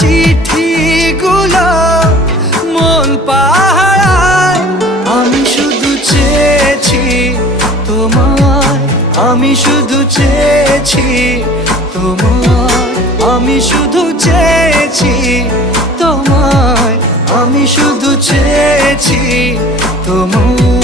চিঠিগুলো মন পাহারায়। আমি শুধু চেয়েছি তোমায়, আমি শুধু চেয়েছি তোমায়, আমি শুধু চেয়েছি তোমায়, আমি শুধু চেয়েছি তোমায়।